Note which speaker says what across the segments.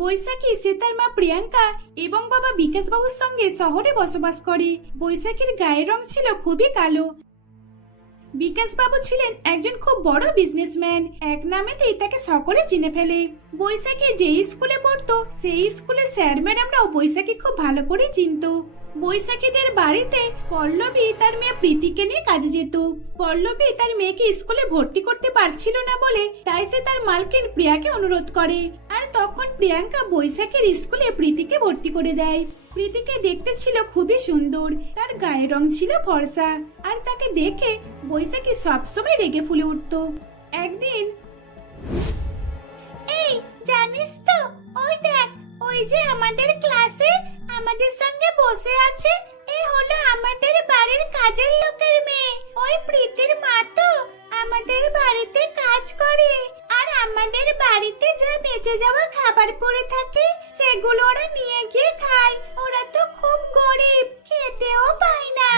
Speaker 1: বৈশাখী সে তার মা প্রিয়াঙ্কা এবং বাবা বিকাশ বাবুর সঙ্গে শহরে বসবাস করে। বৈশাখীর গায়ের রং ছিল খুবই কালো। বিকাশ বাবু ছিলেন একজন খুব বড় বিজনেসম্যান এক নামেতেই তাকে সকলে চিনে ফেলে। বৈশাখী যে স্কুলে পড়তো, সেই স্কুলে স্যার ম্যাডামরাও বৈশাখী খুব ভালো করে চিনতো। বৈশাখীদের বাড়িতে পল্লবী তার মেয়ে প্রীতিকে নিয়ে কাজে যেত। পল্লবী তার মেয়েকে স্কুলে ভর্তি করতে পারছিল না বলে তাই সে তার মালকিন প্রিয়াকে অনুরোধ করে। আর তখন প্রিয়াঙ্কা বৈশাখীর স্কুলে প্রীতিকে ভর্তি করে দেয়। প্রীতিকে দেখতে ছিল খুবই সুন্দর, তার গায়ের রং ছিল ফর্সা, আর তাকে দেখে বৈশাখী সবসময় রেগে ফুলে উঠতো। একদিন এই, জানিস তো? ওই দেখ, ওই যে আমাদের ক্লাসে আমাদের সঙ্গে বসে আছে, এ হলো আমাদের বাড়ির কাজের লোকের মেয়ে। ওই প্রীতির মা তো আমাদের বাড়িতে কাজ করে। আর আমাদের বাড়িতে যা বেঁচে যাওয়া খাবার পড়ে থাকে, সেগুলো ওরা নিয়ে গিয়ে খায়। ওরা তো খুব গরিব, খেতেও পায় না।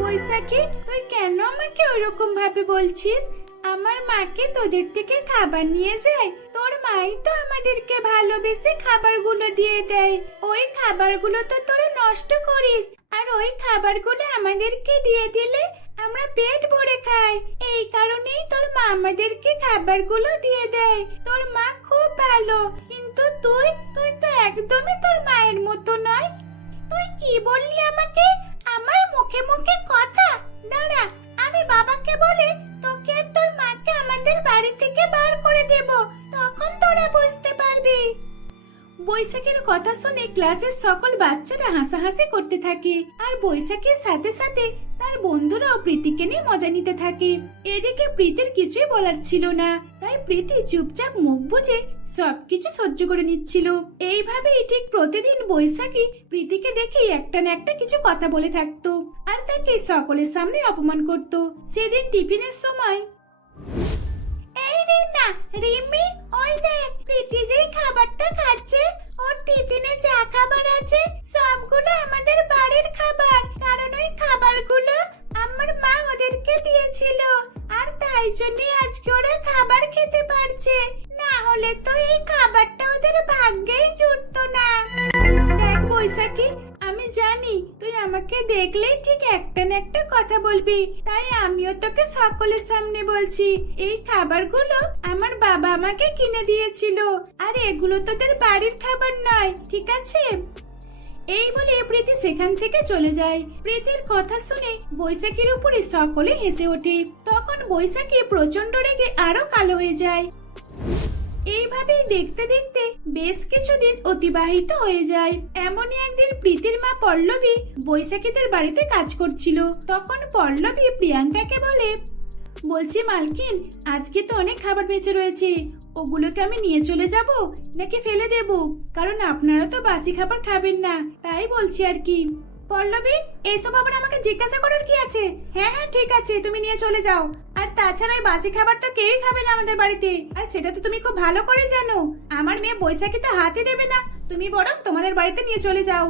Speaker 1: বৈশাখী, তুই কেন আমাকে ওরকম ভাবে বলছিস? আমার মাকে তোদের থেকে খাবার নিয়ে যায়। তোর মাই তো আমাদেরকে ভালোবেসে খাবারগুলো দিয়ে দেয়। ওই খাবারগুলো তো তোরা নষ্ট করিস। আর ওই খাবারগুলো আমাদেরকে দিয়ে দিলে আমরা পেট ভরে খাই। এই কারণেই তোর মা আমাদেরকে খাবারগুলো দিয়ে দেয়। তোর মা খুব ভালো। কিন্তু তুই তুই তো একদমই তোর মায়ের মতো নয়। তুই কি বললি আমাকে? আমার মুখে মুখে কথা? দাঁড়া, আমি বাবাকে বলে তোকে আর তোর মাকে আমাদের বাড়ি থেকে বার করে দেব। তখন তোরা বুঝতে পারবি। বৈশাখীর কথা শুনে ক্লাসের সকল বাচ্চারা হাসাহাসি করতে থাকে। আর বৈশাখীর সাথে সাথে তার বন্ধুরাও প্রীতিকে নিয়ে মজা নিতে থাকে। এদিকে প্রীতির কিছুই বলার ছিল না। তাই প্রীতি চুপচাপ মুখ বুঝে সবকিছু সহ্য করে নিচ্ছিল। এইভাবেই ঠিক প্রতিদিন বৈশাখী প্রীতিকে দেখে একটা না একটা কিছু কথা বলে থাকতো। আর তাকে সকলের সামনে অপমান করত। সেদিন টিফিনের সময় এই রিনা রিমি, ওই দেখ, প্রীতি যেই খাবারটা খাচ্ছে, ওর টিফিনে যা খাবার আছে, সবগুলো আমাদের বাড়ির খাবার। কারণ ওই খাবারগুলো আমার মা ওদেরকে দিয়েছিল। আর তাই জন্য আজকে ওরা খাবার খেতে পারছে। না হলে তো এই খাবারটা ওদের ভাগ্যেই জুটতো না। দেখ বৈশাখী, আমি জানি আমাকে দেখলেই ঠিক একটা না একটা কথা বলবি। তাই আমিও তোকে সকলের সামনে বলছি, এই খাবারগুলো আমার বাবা আমাকে কিনে দিয়েছিল। আর এগুলো তোদের বাড়ির খাবার নয়, ঠিক আছে? এই বলে প্রীতি সেখান থেকে চলে যায়। প্রীতির কথা শুনে বৈশাখীর উপরে সকলে হেসে ওঠে। তখন বৈশাখী প্রচণ্ড রেগে আরও কালো হয়ে যায়। এইভাবেই দেখতে দেখতে বেশ কিছুদিন অতিবাহিত হয়ে যায়। এমনই একদিন প্রীতির মা পল্লবী বৈশাখীদের বাড়িতে কাজ করছিল। তখন পল্লবী প্রিয়াঙ্কাকে বলে, বলছি মালকিন, আজকে তো অনেক খাবার বেঁচে রয়েছে। ওগুলোকে আমি নিয়ে চলে যাব নাকি ফেলে দেব? কারণ আপনারা তো বাসি খাবার খাবেন না, তাই বলছি আর কি। পল্লবী, এসব আবার আমাকে জিজ্ঞাসা করার কি আছে? হ্যাঁ হ্যাঁ ঠিক আছে, তুমি নিয়ে চলে যাও। তাছাড়া ওই বাসি খাবার তো কেউই খাবে না আমাদের বাড়িতে। আর সেটা তো তুমি খুব ভালো করে জানো। আমার মেয়ে বৈশাখী তো হাতে দেবে না। তুমি বরং তোমাদের বাড়িতে নিয়ে চলে যাও।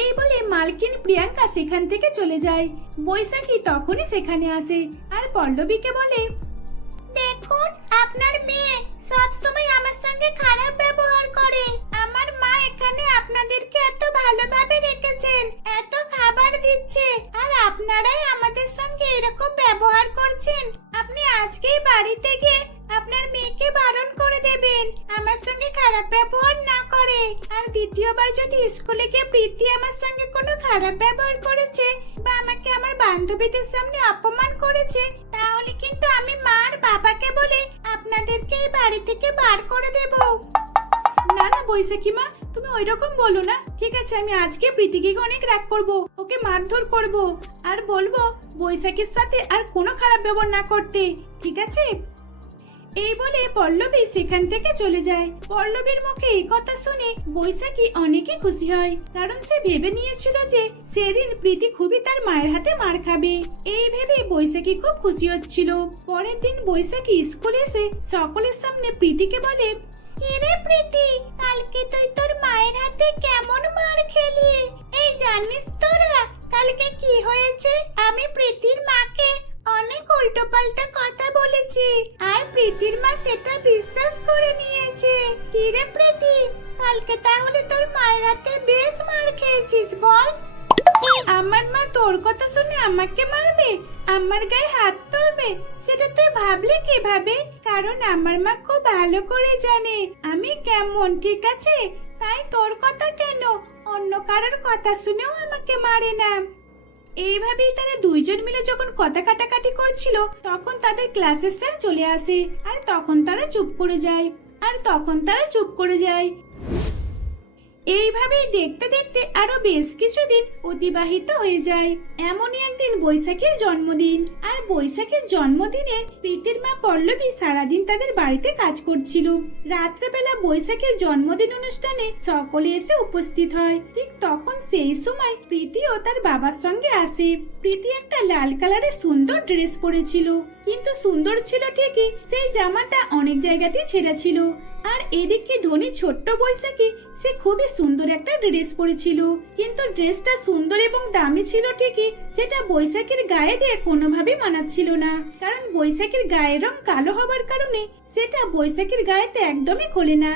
Speaker 1: এই বলে মালকিন প্রিয়াঙ্কা সেখান থেকে চলে যায়। বৈশাখী তখনই সেখানে আসে। আর পল্লবীকে বলে, দেখুন, আপনার মেয়ে সবসময় আমার সঙ্গে খারাপ ব্যবহার করে। আমার মা ওই রকম বলো না। ঠিক আছে, আমি আজকে প্রীতিকে অনেক রাগ করব, ওকে মারধর করব, আর বলব বৈশাখীর সাথে আর কোনো খারাপ ব্যবহার না করতে, ঠিক আছে? এই বলে পল্লবী সেখান থেকে চলে যায়। পল্লবীর মুখে এই কথা শুনে বৈশাখী অনেকই খুশি হয়, কারণ সে ভেবে নিয়েছিল যে সেদিন প্রীতি খুবই তার মায়ের হাতে মার খাবে। এই ভেবে বৈশাখী খুব খুশি হচ্ছিল। পরের দিন বৈশাখী স্কুলে এসে সকলের সামনে প্রীতিকে বলে এরে প্রীতি, কালকে তুই তোর মায়ের হাতে কেমন মার খেলি? এই জানিস তোরা, কালকে কি হয়েছে? আমি প্রীতির মাকে অনেক উল্টোপাল্টা কথা বলেছি, আর প্রীতির মা সেটা বিশ্বাস করে নিয়েছে। কি রে প্রীতি, কালকে তাহলে তোর মায়ের হাতে বেশ মার খেয়েছিস, বল। আমার মা তোর কথা শুনে আমাকে মারবে আমার গায়ে হাত তুলবে? সেটা তুই ভাবলি কীভাবে? কারণ আমার মা খুব ভালো করে জানে। আমি কেমন, ঠিক আছে? তাই তোর কথা কেন? অন্য কারোর কথা শুনেও আমাকে মারে না। এইভাবেই তারা দুইজন মিলে যখন কথা কাটাকাটি করছিল, তখন তাদের ক্লাসের স্যার চলে আসে। আর তখন তারা চুপ করে যায়। আর তখন তারা চুপ করে যায়। এইভাবেই দেখতে দেখতে আরও বেশ কিছুদিন অতিবাহিত হয়ে যায়। এমনই একদিন বৈশাখীর জন্মদিন। আর বৈশাখীর জন্মদিনে প্রীতির মা পল্লবী সারাদিন তাদের বাড়িতে কাজ করছিল। রাত্রেবেলা বৈশাখীর জন্মদিন অনুষ্ঠানে সকলে এসে উপস্থিত হয়। ঠিক তখন সেই সময় প্রীতি ও তার বাবার সঙ্গে আসে। প্রীতি একটা লাল কালারের সুন্দর ড্রেস পরেছিল। কিন্তু সুন্দর ছিল ঠিকই, সেই জামাটা অনেক জায়গাতেই ছেঁড়া ছিল। আর এদিকে ধনী ছোট্ট বৈশাখী, সে খুবই সুন্দর একটা ড্রেস পরেছিল। কিন্তু ড্রেসটা সুন্দর এবং দামি ছিল ঠিকই, সেটা বৈশাখীর গায়ে দিয়ে কোনোভাবেই মানাচ্ছিল না। কারণ বৈশাখীর গায়ের রং কালো হবার কারণে সেটা বৈশাখীর গায়েতে একদমই খোলে না।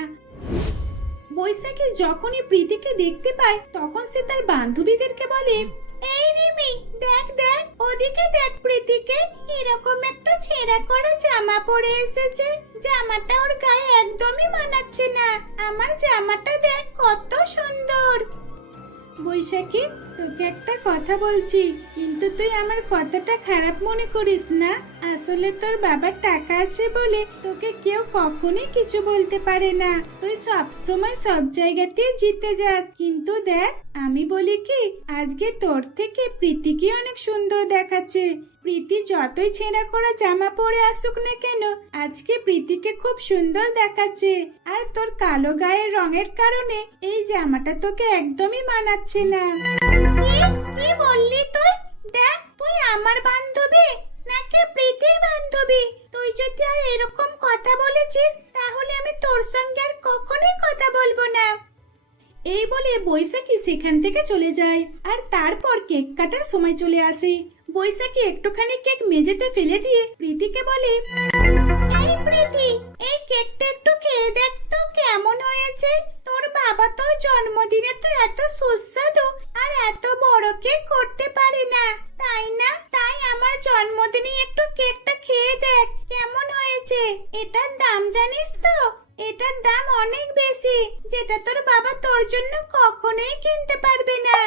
Speaker 1: বৈশাখী যখনই প্রীতিকে দেখতে পায়, তখন সে তার বান্ধবীদেরকে বলে এই রিমি, দেখ দেখ, ওদিকে দেখ প্রীতিকে। এরকম একটা ছেঁড়া করা জামা পরে এসেছে। জামাটা ওর গায়ে একদমই মানাচ্ছে না। আমার জামাটা দেখ কত সুন্দর। বৈশাখী, তোকে একটা কথা বলছি। কিন্তু তুই আমার কথাটা খারাপ মনে করিস না। আসলে তোর বাবার টাকা আছে বলে তোকে কেউ কখনই কিছু বলতে পারে না। তুই সব সময় সব জায়গাতেই জিতে যাস। কিন্তু দেখ, আমি বলি কি, আজকে তোর থেকে প্রীতিকে অনেক সুন্দর দেখাচ্ছে। প্রীতি যতই ছেঁড়া করা জামা পরে আসুক না কেন আজকে প্রীতিকে খুব সুন্দর দেখাচ্ছে। আর তোর কালো গায়ের রঙের কারণে এই জামাটা তোকে একদমই মানাচ্ছে না। কি? বললি তুই? দেখ তুই আমার বান্ধবী নাকি প্রীতির বান্ধবী? তুই যদি আর এরকম কথা বলেছিস তাহলে আমি তোর সঙ্গে আর কখনোই কথা বলব না। এই বলে বৈশাখী সেখান থেকে চলে যায় আর তারপর কেক কাটার সময় চলে আসে। বৈশাখী একটুখানি কেক মেঝেতে ফেলে দিয়ে প্রীতিকে বলে, এই প্রীতি, এই কেকটা একটু খেয়ে দেখ তো কেমন হয়েছে। তোর বাবা তোর জন্মদিনে তো এত সুস্বাদু আর এত বড় কেক করতে পারে না। তাই না? তাই আমার জন্মদিনে একটু কেকটা খেয়ে দেখ, কেমন হয়েছে। এটার দাম জানিস তো? এটার দাম অনেক বেশি, যেটা তোর বাবা তোর জন্য কখনোই কিনতে পারবে না।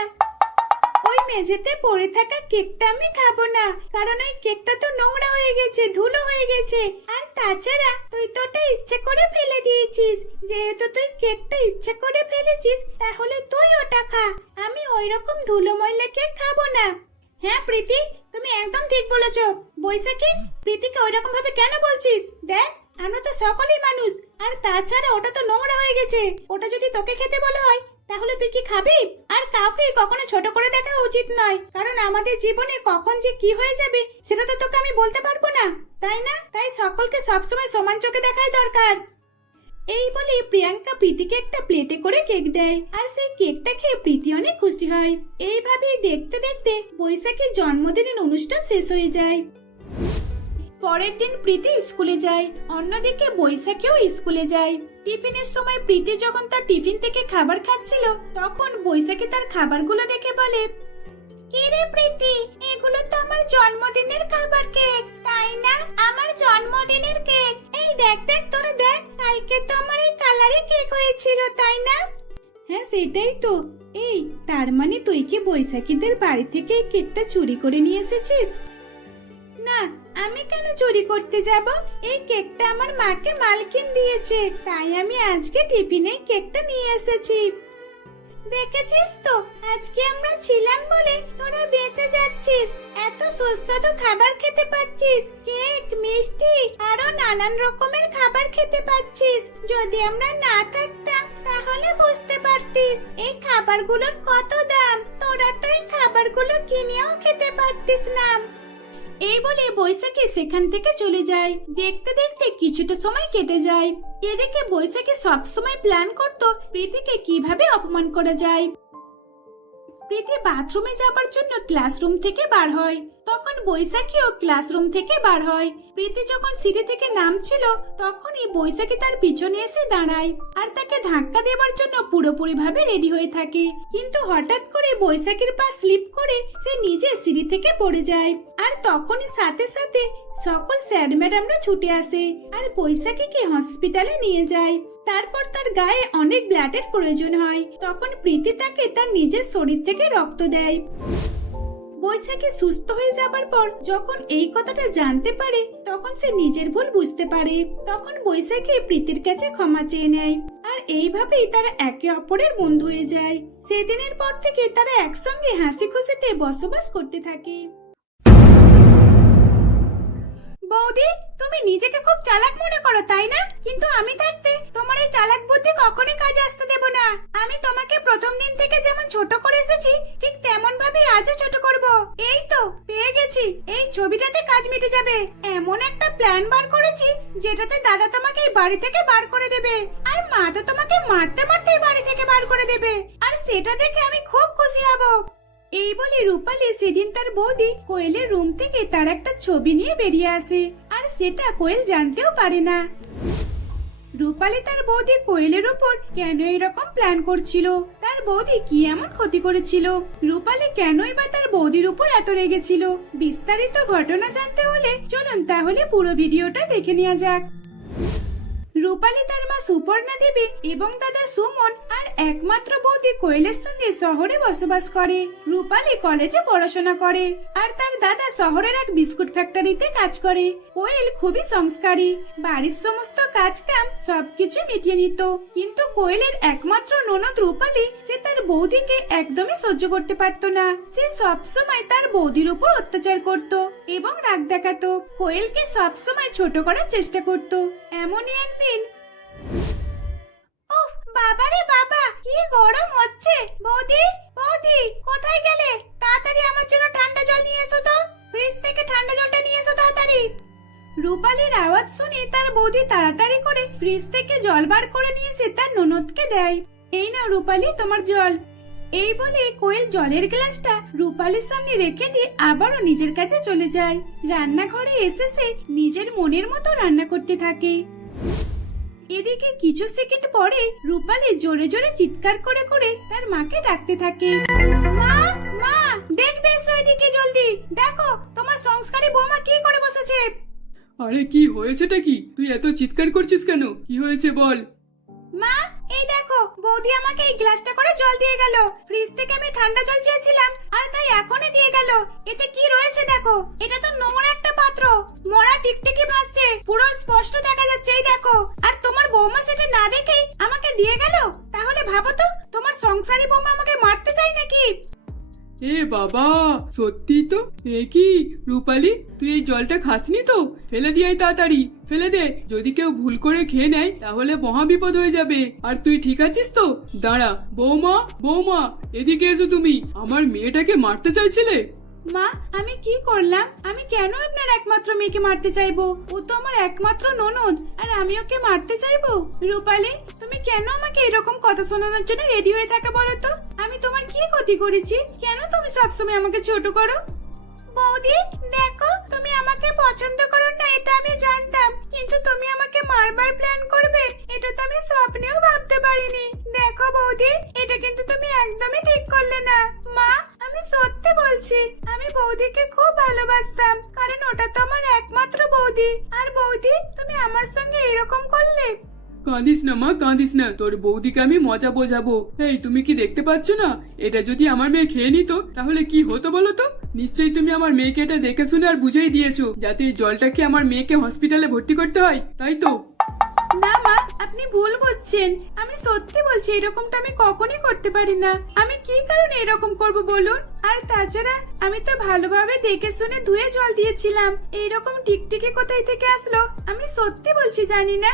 Speaker 1: ওই মেঝেতে পড়ে থাকা কেকটা আমি খাব না। কারণ ওই কেকটা তো নোংরা হয়ে গেছে, ধুলো হয়ে গেছে। আর তাছাড়া তুই তো ওটা ইচ্ছে করে ফেলে দিয়েছিস। যেহেতু তুই কেকটা ইচ্ছে করে ফেলেছিস, তাহলে তুই ওটা খা। আমি ওই রকম ধুলো ময়লা কেক খাব না। হ্যাঁ প্রীতি, তুমি একদম ঠিক বলেছ। বৈশাখী, প্রীতিকে ওই রকম ভাবে কেন বলছিস? দেখ আমরা তো সকলেই মানুষ। আর তাছাড়া ওটা তো নোংরা হয়ে গেছে। ওটা যদি তোকে খেতে বলা হয় তাহলে তুই কি খাবি? আর কাউকে কখনো ছোট করে দেখা উচিত নয়। কারণ আমাদের জীবনে কখন যে কি হয়ে যাবে, সেটা তো তোকে আমি বলতে পারব না। তাই না? তাই সকলকে সবসময় সমান চোখে দেখাই দরকার। এই বলে প্রিয়াঙ্কা প্রীতিকে একটা প্লেটে করে কেক দেয়, আর সেই কেকটা খেয়ে প্রীতি অনেক খুশি হয়। এইভাবেই দেখতে দেখতে বৈশাখীর জন্মদিনের অনুষ্ঠান শেষ হয়ে যায়। পরের দিন প্রীতি স্কুলে যায়, অন্যদিকে বৈশাখীও স্কুলে যায়। টিফিনের সময় প্রীতি যখন তার টিফিন থেকে খাবার খাচ্ছিল, তখন বৈশাখী তার খাবারগুলো দেখে বলে কি রে প্রীতি, এগুলো তো আমার জন্মদিনের খাবার কেক, তাই না? আমার জন্মদিনের কেক। এই দেখ দেখ, তোরা দেখ, কালকে তো আমার এই কালারে কেক হয়েছিল, তাই না? হ্যাঁ সেটাই তো। এই, তার মানে তুই কি বৈশাখীদের বাড়ি থেকে কেকটা চুরি করে নিয়ে এসেছিস? না আমি কেন চুরি করতে যাব? এই কেকটা আমার মাকে মালকিন দিয়েছে, তাই আমি আজকে টিফিনে কেকটা নিয়ে এসেছি। দেখেছিস তো, আজকে আমরা ছিলাম বলে তোরা বেঁচে যাচ্ছিস। এত সুস্বাদু খাবার খেতে পাচ্ছিস, কেক, মিষ্টি, আরও নানান রকমের খাবার খেতে পাচ্ছিস। যদি আমরা না থাকতাম, তাহলে বুঝতে পারতিস, এই খাবারগুলোর কত দাম। তোরা তো এই খাবারগুলো কিনেও খেতে পারতিস না। এই বলে বৈশাখী সেখান থেকে চলে যায়। দেখতে দেখতে কিছুটা সময় কেটে যায়। এদিকে বৈশাখী সব সময় প্ল্যান করত প্রীতিকে কীভাবে অপমান করা যায়। প্রীতি বাথরুমে যাবার জন্য ক্লাসরুম থেকে বার হয়। তখন বৈশাখীও ক্লাসরুম থেকে বার হয়। প্রীতি যখন সিঁড়ি থেকে নামছিল, তখনই বৈশাখী তার পিছনে এসে দাঁড়ায় আর তাকে ধাক্কা দেওয়ার জন্য পুরোপুরি ভাবে রেডি হয়ে থাকে। কিন্তু হঠাৎ করে বৈশাখীর পা স্লিপ করে সে নিজে সিঁড়ি থেকে পড়ে যায় আর তখনই সাথে সাথে সকল স্যার ম্যাডামরা ছুটে আসে আর বৈশাখীকে হসপিটালে নিয়ে যায়। তারপর তার গায়ে অনেক ব্লাডের প্রয়োজন হয়। তখন প্রীতি তাকে তার নিজের শরীর থেকে রক্ত দেয়। বৈশাখী সুস্থ হয়ে যাবার পর যখন এই কথাটা জানতে পারে, তখন সে নিজের ভুল বুঝতে পারে। তখন বৈশাখী প্রীতির কাছে ক্ষমা চেয়ে নেয় আর এইভাবেই তারা একে অপরের বন্ধু হয়ে যায়। সেদিনের পর থেকে তারা একসঙ্গে হাসি খুশিতে বসবাস করতে থাকে। বৌদি, তুমি নিজেকে খুব চালাক মনে করো, তাই না? কিন্তু আমি থাকতে তোমার এই চালাক বুদ্ধি কখনোই কাজে আসতে দেব না। আমি তোমাকে প্রথম দিন থেকে যেমন ছোট করে এসেছি, ঠিক তেমন ভাবে আজও এই তো, পেয়ে গেছি। এই ছবিটাতে কাজ মিটে যাবে। এমন একটা প্ল্যান বার করেছি, যেটাতে দাদা তোমাকে এই বাড়ি থেকে বার করে দেবে। আর মা তো তোমাকে মারতে মারতে এই বাড়ি থেকে বার করে দেবে। আর সেটা দেখে আমি খুব খুশি হব। এই বলে রূপালী সেদিন তার বৌদি কোয়েলের রুম থেকে তার একটা ছবি নিয়ে বেরিয়ে আসে। আর সেটা কোয়েল জানতেও পারে না। রূপালী তার বৌদি কোয়েলের উপর কেন এরকম প্ল্যান করছিল? তার বৌদি কি এমন ক্ষতি করেছিল? রূপালি কেনই বা তার বৌদির উপর এত রেগেছিল? বিস্তারিত ঘটনা জানতে হলে চলুন তাহলে পুরো ভিডিওটা দেখে নেওয়া যাক। রূপালী তার মা সুপর্ণা দেবী এবং দাদা সুমন একমাত্র বৌদি কোয়েলের সঙ্গে শহরে বসবাস করে। রূপালী কলেজে পড়াশোনা করে আর তার দাদা শহরের এক বিস্কুট ফ্যাক্টরিতে কাজ করে। কোয়েল খুবই সংস্কারী। বাড়ির সমস্ত কাজ কাম সবকিছু মিটিয়ে নিত। কিন্তু কোয়েলের একমাত্র ননদ রূপালী সে তার বৌদিকে একদমই সহ্য করতে পারতো না। সে সবসময় তার বৌদির উপর অত্যাচার করত এবং রাগ দেখাতো। কোয়েলকে সবসময় ছোট করার চেষ্টা করত। এমনই একদিন বাবারে বাবা, কি গরম হচ্ছে। বৌদি বৌদি, কোথায় গেলে? তাড়াতাড়ি আমার জন্য ঠান্ডা জল নিয়ে এসো তো। ফ্রিজ থেকে ঠান্ডা জলটা নিয়ে এসো তাড়াতাড়ি। রূপালীর আওয়াজ শুনে তার বৌদি তাড়াতাড়ি করে ফ্রিজ থেকে জল বার করে নিয়েছে তার ননদকে দেয়। এই নাও রূপালী তোমার জল। এই বলে কোয়েল জলের গ্লাসটা রূপালীর সামনে রেখে দিয়ে আবারও নিজের কাছে চলে যায়। রান্নাঘরে এসে সে নিজের মনের মতো রান্না করতে থাকে। এদিকে কিছু সেকেন্ড পরে রূপালি জোরে জোরে চিৎকার করে করে তার মাকে ডাকতে থাকে। মা মা দেখবে এদিকে জলদি। দেখো তোমার সংস্কারী বৌমা কি করে বসেছে?
Speaker 2: আরে কি হয়েছেটা কি? তুই এত চিৎকার করছিস কেন? কি হয়েছে বল?
Speaker 1: মা বৌদি আমাকে এই গ্লাসটা করে জল দিয়ে গেল। ফ্রিজ থেকে আমি ঠান্ডা জল চেয়েছিলাম, আর তাই এখনই দিয়ে গেল। এতে কি রয়েছে দেখো? এটা তো নোংরা একটা পাত্র। মরা টিকটিকি ভাসছে। পুরো স্পষ্ট দেখা যাচ্ছে, এই দেখো। আর তোমার বৌমা সেটা না দেখেই আমাকে দিয়ে গেল? তাহলে ভাবো তো, তোমার সংসারী বৌমা আমাকে মারতে চাই নাকি?
Speaker 2: এ বাবা, সত্যি তো? এ কি? রূপালি, তুই এই জলটা খাসনি তো? ফেলে দিয়াই তাড়াতাড়ি, ফেলে দে। যদি কেউ ভুল করে খেয়ে নেয়, তাহলে মহা বিপদ হয়ে যাবে। আর তুই ঠিক আছিস তো? দাঁড়া, বৌমা বৌমা, এদিকে এসো তুমি। আমার মেয়েটাকে মারতে চাইছিলে?
Speaker 1: মা, আমি কি করলাম? আমি কেন আপনার একমাত্র মেয়েকে মারতে চাইব? ও তো আমার একমাত্র ননদ, আর আমি ওকে মারতে চাইব? রূপালি, তুমি কেন আমাকে এরকম কথা শোনানোর জন্য রেডি হয়ে থাকা বলো তো? আমি তোমার কি ক্ষতি করেছি? কেন তুমি সবসময় আমাকে ছোট করো? বৌদি, দেখো, তুমি আমাকে পছন্দ করো না, এটা আমি জানতাম। কিন্তু তুমি আমাকে মারবার প্ল্যান করবে, এটা তো আমি স্বপ্নেও ভাবতে পারিনি। দেখো বৌদি, এটা কিন্তু তুমি একদমই ঠিক করলে না। মা, আমি সত্যি বলছি, আমি বৌদিকে খুব ভালোবাসতাম, কারণ ওটা তো আমার একমাত্র বৌদি। আর বৌদি, তুমি আমার সঙ্গে এরকম করলে?
Speaker 2: কাঁদিস না, মা, কাঁদিস না। তোর বৌদিকে আমি মজা বোঝাবো। এই, তুমি কি দেখতে পাচ্ছ না? এটা যদি আমার মেয়ে খেয়ে নিত, তাহলে কি হতো বলো তো? নিশ্চয়ই তুমি আমার মেয়েকে এটা দেখে শুনে আর বুঝেই দিয়েছ, যাতে এই জলটাকে আমার মেয়েকে হসপিটালে ভর্তি করতে হয়, তাই তো?
Speaker 1: না, মা, আপনি ভুল বুঝছেন। আমি সত্যি বলছি, এরকমটা আমি কখনই করতে পারি না। আমি কি কারণে এরকম করব বলুন? আর তাছাড়া, আমি তো ভালোভাবে দেখে শুনে ধুয়ে জল দিয়েছিলাম। এইরকম টিকটিকি কোথায় থেকে আসলো? আমি সত্যি বলছি, জানি না।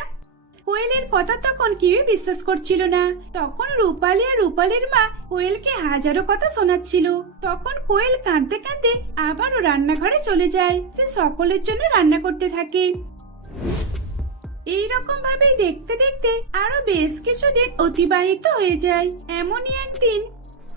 Speaker 1: কোয়েলের কথা তখন কেউই বিশ্বাস করছিল না। তখন রূপালী আর রূপালীর মা কোয়েলকে হাজারো কথা শোনাচ্ছিল। তখন কোয়েল কাঁদতে কাঁদতে আবারও রান্নাঘরে চলে যায়। সে সকলের জন্য রান্না করতে থাকে। এই রকম ভাবেই দেখতে দেখতে আরও বেশ কিছু দিন অতিবাহিত হয়ে যায়। এমনই একদিন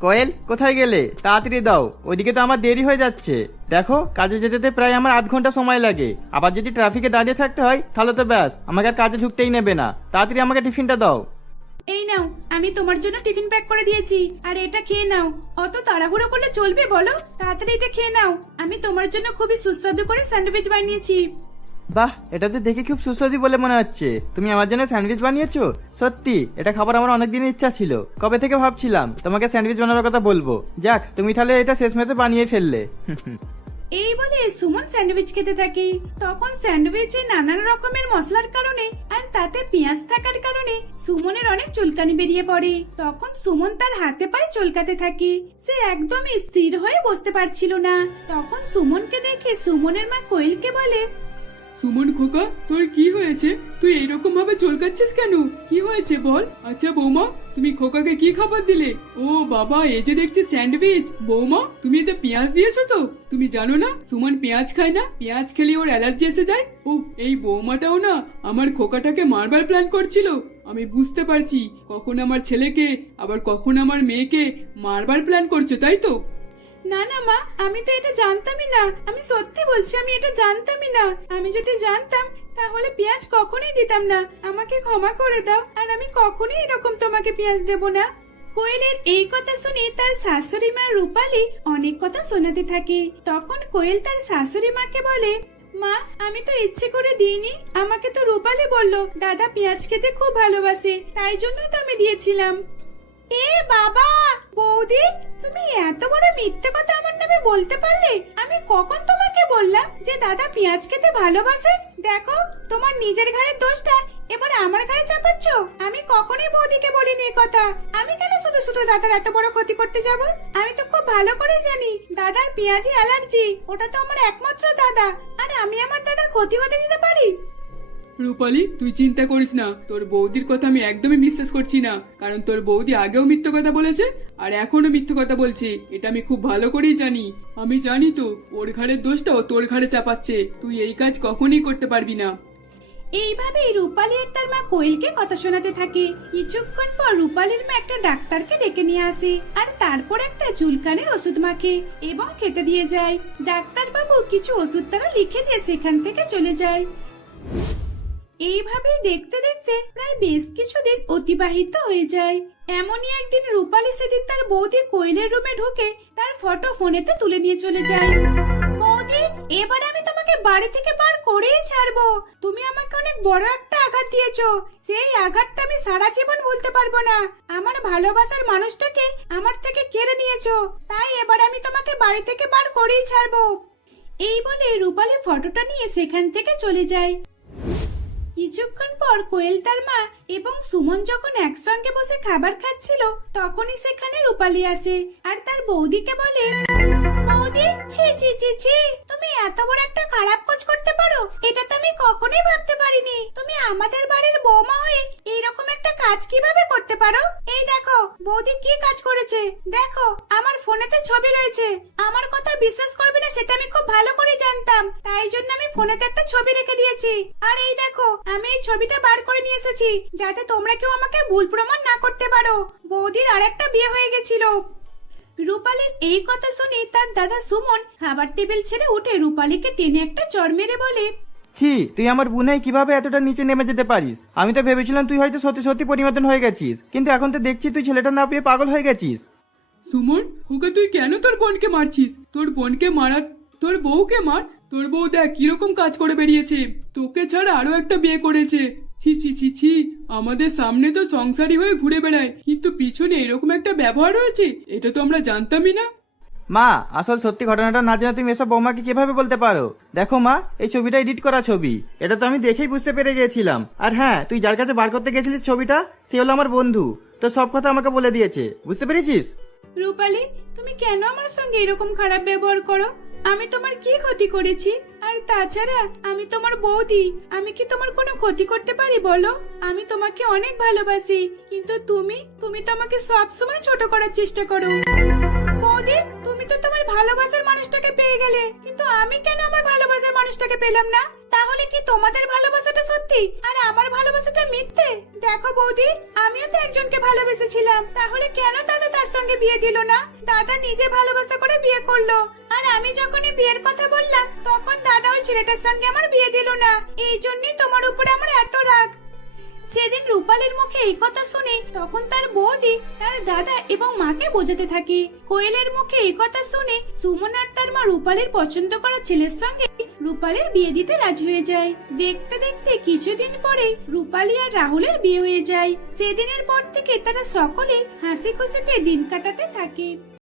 Speaker 3: কোয়েল, কোথায় গেলে? তাড়াতাড়ি দাও। ওইদিকে তো আমার দেরি হয়ে যাচ্ছে। দেখো, কাজে যেতে প্রায় আমার আধ ঘণ্টা সময় লাগে। আবার যদি ট্রাফিকে দাঁড়িয়ে থাকতে হয়, তাহলে তো ব্যাস, আমাকে আর কাজে ঢুকতেই নেবে না। তাড়াতাড়ি আমাকে টিফিনটা দাও।
Speaker 1: এই নাও, আমি তোমার জন্য টিফিন প্যাক করে দিয়েছি। আর এটা খেয়ে নাও। অত তাড়াহুড়ো করলে চলবে বলো? তাড়াতাড়ি এটা খেয়ে নাও। আমি তোমার জন্য খুবই সুস্বাদু করে স্যান্ডউইচ বানিয়েছি।
Speaker 3: বাহ, এটা তো দেখে খুব সুস্বাদু বলে মনে হচ্ছে। তুমি আমার জন্য স্যান্ডউইচ বানিয়েছো? সত্যি, এটা খাবার আমার অনেক দিনের ইচ্ছা ছিল। কবে থেকে ভাবছিলাম? তোমাকে স্যান্ডউইচ বানানোর কথা বলব। যাক, তুমি তাহলে এটা শেষ মেসে বানিয়ে ফেললে।
Speaker 1: এই বলে সুমন স্যান্ডউইচ খেতে থাকে। তখন স্যান্ডউইচে নানান রকমের মশলার কারণে আর তাতে পেঁয়াজ থাকার কারণে সুমনের অনেক চুলকানি বেরিয়ে পড়ে। তখন সুমন তার হাতে পায়ে চুলকাতে থাকে। সে একদম স্থির হয়ে বসতে পারছিল না। তখন সুমনকে দেখে সুমনের মা কোয়েলকে বলে
Speaker 2: সুমন খোকা, তোর কি হয়েছে? তুই এইরকম ভাবে চলকাচ্ছিস কেন? কি হয়েছে বল? আচ্ছা বৌমা, তুমি খোকাকে কি খাবার দিলে? ও বাবা, এই যে দেখছি স্যান্ডউইচ। বৌমা, তুমি এতে পেঁয়াজ দিয়েছ তো? তুমি জানো না, সুমন পেঁয়াজ খায় না? পেঁয়াজ খেলে ওর অ্যালার্জি এসে যায়? ও, এই বৌমাটাও না আমার খোকাটাকে মারবার প্ল্যান করছিল। আমি বুঝতে পারছি, কখন আমার ছেলেকে, আবার কখন আমার মেয়েকে মারবার প্ল্যান করছ, তাই তো?
Speaker 1: না না, মা, আমি তো এটা জানতামই না। আমি সত্যি বলছি, আমি এটা জানতামই না। আমি যদি জানতাম, তাহলে পেঁয়াজ কখনোই দিতাম না। আমাকে ক্ষমা করে দাও, আর আমি কখনোই এরকম তোমাকে পেঁয়াজ দেব না। কোয়েলের এই কথা শুনে তার শাশুড়ি মা রূপালী অনেক কথা শোনাতে থাকে। তখন কোয়েল তার শাশুড়ি মাকে বলে, মা, আমি তো ইচ্ছে করে দিইনি। আমাকে তো রূপালী বলল, দাদা পেঁয়াজ খেতে খুব ভালোবাসে, তাই জন্যই তো আমি দিয়েছিলাম। এ বাবা বৌদি, তুমি এত বড় মিথ্যে কথা আমার নামে বলতে পারলে? আমি কখন তোমাকে বললাম যে দাদা পেঁয়াজ খেতে ভালোবাসে? দেখো, তোমার নিজের ঘাড়ের দোষটা এবার আমার ঘাড়ে চাপাচ্ছ? আমি কখনোই বৌদিকে বলিনি কথা। আমি কেন শুধু শুধু দাদার এত বড় ক্ষতি করতে যাব? আমি তো খুব ভালো করে জানি দাদার পেঁয়াজি অ্যালার্জি। ওটা তো আমার একমাত্র দাদা। আর আমি আমার দাদার ক্ষতি হতে দিতে পারি?
Speaker 2: রূপালি, তুই চিন্তা করিস না। তোর বৌদির কথা আমি একদমই বিশ্বাস করছি না। কারণ তোর বৌদি আগেও মিথ্যে কথা বলেছে, আর এখনও মিথ্যে কথা বলছে। এটা আমি খুব ভালো করেই জানি। আমি জানি তো, ওর ঘাড়ের দোষটাও তোর ঘাড়ে চাপাচ্ছে। তুই এই কাজ কখনই করতে পারবি না।
Speaker 1: এইভাবেই রূপালী আর তার মা কোয়েলকে কথা শোনাতে থাকে। কিছুক্ষণ পর রূপালীর মা একটা ডাক্তারকে ডেকে নিয়ে আসে, আর তারপর একটা চুলকানের ওষুধ মাখে এবং খেতে দিয়ে যায়। ডাক্তার বাবু কিছু ওষুধ তারা লিখে দিয়ে সেখান থেকে চলে যায়। এইভাবেই দেখতে দেখতে প্রায় বেশ কিছুদিন অতিবাহিত হয়ে যায়। এমনই একদিন রূপালী সেদিন তার বৌদি কোয়েলের রুমে ঢুকে তার ফটো ফোনেতে তুলে নিয়ে চলে যায়। বৌদি, এবার আমি তোমাকে বাড়ি থেকে বার করেই ছাড়বো। তুমি আমাকে অনেক বড় একটা আঘাত দিয়েছ। সেই আঘাতটা আমি সারা জীবন ভুলতে পারব না। আমার ভালোবাসার মানুষটাকে আমার থেকে কেড়ে নিয়েছো। তাই এবার আমি তোমাকে বাড়ি থেকে বার করেই ছাড়বো। এই বলে রূপালী ফটোটা নিয়ে সেখান থেকে চলে যায়। কিছুক্ষণ পর কোয়েল তার মা এবং সুমন যখন একসঙ্গে বসে খাবার খাচ্ছিল, তখনই সেখানে রূপালি আসে আর তার বৌদিকে বলে, বৌদি, ছি ছি ছি ছি, তুমি এত বড় একটা খারাপ কাজ করতে পারো? এটা তো আমি কখনোই ভাবতে পারিনি। তুমি আমাদের বাড়ির বৌমা হয়ে এইরকম একটা কাজ কীভাবে করতে পারো? এই দেখো, বৌদি কি কাজ করেছে? দেখো, আমার ফোনেতে ছবি রয়েছে। আমার কথা বিশ্বাস করবে না, সেটা আমি খুব ভালো করে জানতাম। তাই জন্য আমি ফোনেতে একটা ছবি রেখে দিয়েছি। আর এই দেখো আমি এই ছবিটা বার করে নিয়ে এসেছি যাতে তোমরা কেউ আমাকে ভুল প্রমাণ না করতে পারো। বৌদির আরেকটা বিয়ে হয়ে গেছিল। রূপালীর এই কথা শুনে তার দাদা সুমন খাবার টেবিল ছেড়ে উঠে রূপালীকে টেনে একটা চর মেরে বলে
Speaker 3: ছি তুই আমার বোনাই কীভাবে এতটা নিচে নেমে যেতে পারিস? আমি তো ভেবেছিলাম তুই হয়তো সত্যি সত্যি পরিবর্তন হয়ে গেছিস কিন্তু এখন তো দেখছি তুই ছেলেটা না পেয়ে পাগল হয়ে গেছিস।
Speaker 2: সুমন ওকে তুই কেন তোর বোনকে মারছিস? তোর বোনকে মারা তোর বউকে মার তোর বউ দেখ কীরকম কাজ করে বেরিয়েছে। তোকে ছাড়া আরও একটা বিয়ে করেছে। ছি ছি ছি ছি। আমাদের সামনে তো সংসারী হয়ে ঘুরে বেড়ায়। কিন্তু পিছনে এরকম একটা ব্যবহার রয়েছে এটা তো আমরা জানতামই না।
Speaker 3: মা আসল সত্যি ঘটনাটা না জানা তুমি এসব বৌমাকে কীভাবে বলতে পারো? দেখো মা এই ছবিটা এডিট করা ছবি। এটা তো আমি দেখেই বুঝতে পেরে গিয়েছিলাম। আর হ্যাঁ তুই যার কাছে বার করতে গেছিলিস ছবিটা সে হলো আমার বন্ধু। তো সব কথা আমাকে বলে দিয়েছে। বুঝতে পেরেছিস?
Speaker 1: রূপালী তুমি কেন আমার সঙ্গে এরকম খারাপ ব্যবহার করো? আমি তোমার কি ক্ষতি করেছি? আর তাছাড়া, আমি তোমার বৌদি। আমি কি তোমার কোনো ক্ষতি করতে পারি বলো? আমি তোমাকে অনেক ভালোবাসি। কিন্তু তুমি তুমি তো আমাকে সব সময় ছোট করার চেষ্টা করো। বৌদি, তুমি তো তোমার ভালোবাসার মানুষটাকে পেয়ে গেলে। কিন্তু আমি কেন আমার ভালোবাসার মানুষটাকে পেলাম না? তাহলে কি তোমাদের ভালোবাসাটা সত্যি? আর আমার ভালোবাসাটা মিথ্যে? দেখো বৌদি, আমিও তো একজনকে ভালোবেসেছিলাম। তাহলে কেন দাদা তার সঙ্গে বিয়ে দিল না? দাদা নিজে ভালোবাসা করে বিয়ে করল। আমি যখনই বিয়ের কথা বললাম, তখন দাদা ওই ছেলেটার সঙ্গে আমার বিয়ে দিল না। এই জন্যই তোমার উপরে আমার এত রাগ। সেদিন রূপালীর মুখে এই কথা শুনে তখন তার বৌদি, তার দাদা এবং মাকে বোঝাতে থাকে। কোয়েলের মুখে এই কথা শুনে সুমন আর তার মা রূপালীর পছন্দ করা ছেলের সঙ্গে রূপালীর বিয়ে দিতে রাজি হয়ে যায়। দেখতে দেখতে কিছুদিন পরে রূপালী আর রাহুলের বিয়ে হয়ে যায়। সেদিনের পর থেকে তারা সকলে হাসি খুশিতে দিন কাটাতে থাকে।